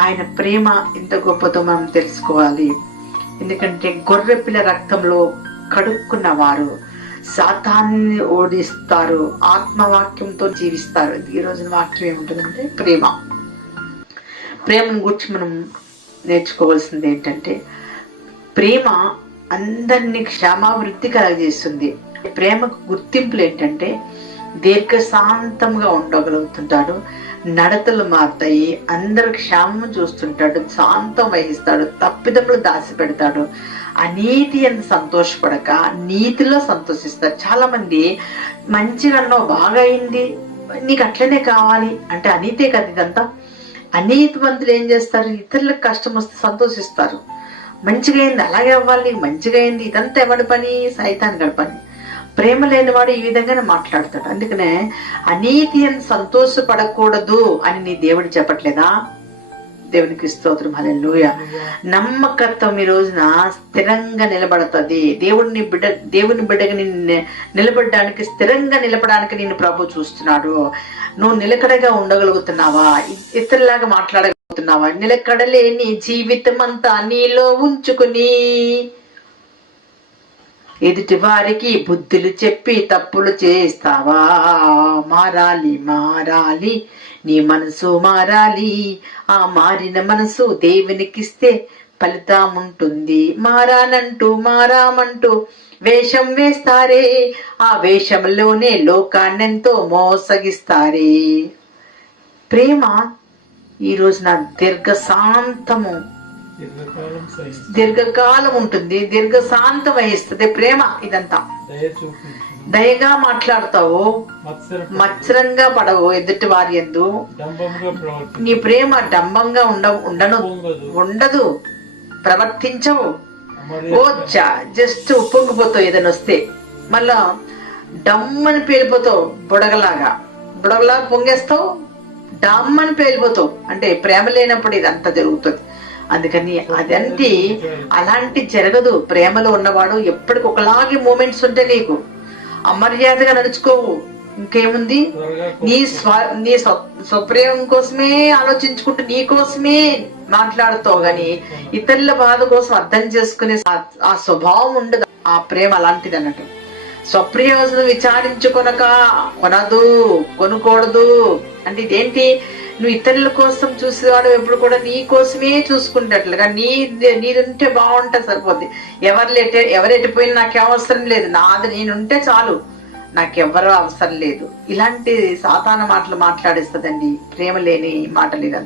ఆయన ప్రేమ ఎంత గొప్పదో మనం తెలుసుకోవాలి. ఎందుకంటే గొర్రెపిల్ల రక్తంలో కడుక్కున్నవారు సాతాన్ని ఓడిస్తారు, ఆత్మవాక్యంతో జీవిస్తారు. ఈ రోజున వాక్యం ఏముంటుందంటే ప్రేమను గురించి మనం నేర్చుకోవాల్సింది ఏంటంటే, ప్రేమ అందరినీ క్షమావృద్ధి కలగజేస్తుంది. ప్రేమకు గుర్తింపులు ఏంటంటే, దీర్ఘశాంతంగా ఉండగలుగుతుంటాడు, నడతలు మారుతాయి, అందరు క్షేమం చూస్తుంటాడు, శాంతం వహిస్తాడు, తప్పిదములు దాచిపెడతాడు, అనీతి అని సంతోషపడక నీతిలో సంతోషిస్తాడు. చాలా మంది మంచిగా బాగా అయింది, నీకు అట్లనే కావాలి అంటే అనీతే కదా ఇదంతా. అనీతి మంతులు ఏం చేస్తారు, ఇతరులకు కష్టం వస్తే సంతోషిస్తారు. మంచిగా అయింది, అలాగే అవ్వాలి, నీకు మంచిగా అయింది, ఇదంతా ఎవడి పని? సైతాన్ గడి పని. ప్రేమ లేనివాడు ఈ విధంగానే మాట్లాడతాడు. అందుకనే అనీతి అని సంతోషపడకూడదు అని నీ దేవుడు చెప్పట్లేదా? దేవునికి స్తోత్రం, హల్లెలూయా. నమ్మకత్వం ఈ రోజున స్థిరంగా నిలబడుతుంది. దేవుని బిడ్డగా నిన్ను నిలబడడానికి, స్థిరంగా నిలబడడానికి నిన్ను ప్రభు చూస్తున్నాడు. నువ్వు నిలకడగా ఉండగలుగుతున్నావా? ఇతరులాగా మాట్లాడగలుగుతున్నావా? నిలకడలేని జీవితం అంతా నీలో ఉంచుకుని ఎదుటి వారికి బుద్ధులు చెప్పి తప్పులు చేస్తావా? మారాలి నీ మనసు మారాలి. ఆ మారిన మనసు దేవునికిస్తే ఫలితం ఉంటుంది. మారామంటూ వేషం వేస్తారే, ఆ వేషంలోనే లోకాన్నెంతో మోసగిస్తారే. ప్రేమ ఈ రోజున దీర్ఘకాలం ఉంటుంది, దీర్ఘశాంతం వహిస్తుంది. ప్రేమ ఇదంతా దయగా మాట్లాడతావు, మత్సరంగా పడవు ఎదుటి వారి యందు. నీ ప్రేమ డంబంగా ఉండదు, ప్రవర్తించవు. జస్ట్ ఉప్పొంగిపోతావు ఏదైనా వస్తే, మళ్ళా డమ్మని పేలిపోతావు. బుడగలాగా పొంగేస్తావు, డమ్మని పేలిపోతావు. అంటే ప్రేమ లేనప్పుడు ఇదంతా జరుగుతుంది. అందుకని అలాంటి జరగదు. ప్రేమలో ఉన్నవాడు ఎప్పటికి ఒకలాగే మూమెంట్స్ ఉంటే నీకు అమర్యాదగా నడుచుకోవు. ఇంకేముంది, నీ స్వప్రేమం కోసమే ఆలోచించుకుంటూ నీ కోసమే మాట్లాడుతావు, గాని ఇతరుల బాధ కోసం అర్థం చేసుకునే ఆ స్వభావం ఉండదు. ఆ ప్రేమ అలాంటిది అన్నట్టు. స్వప్రయోజనం విచారించుకొనక కొనకూడదు అంటే ఇదేంటి? నువ్వు ఇతరుల కోసం చూసేవాడు ఎప్పుడు కూడా నీ కోసమే చూసుకుంటట్లుగా నీదుంటే బాగుంటే సరిపోద్ది. ఎవరెట్టిపోయినా నాకేం అవసరం లేదు, నాది నేనుంటే చాలు, నాకెవ్వరూ అవసరం లేదు. ఇలాంటి సాతాన మాటలు మాట్లాడిస్తుందండి ప్రేమ లేని మాటలు ఇదంతా.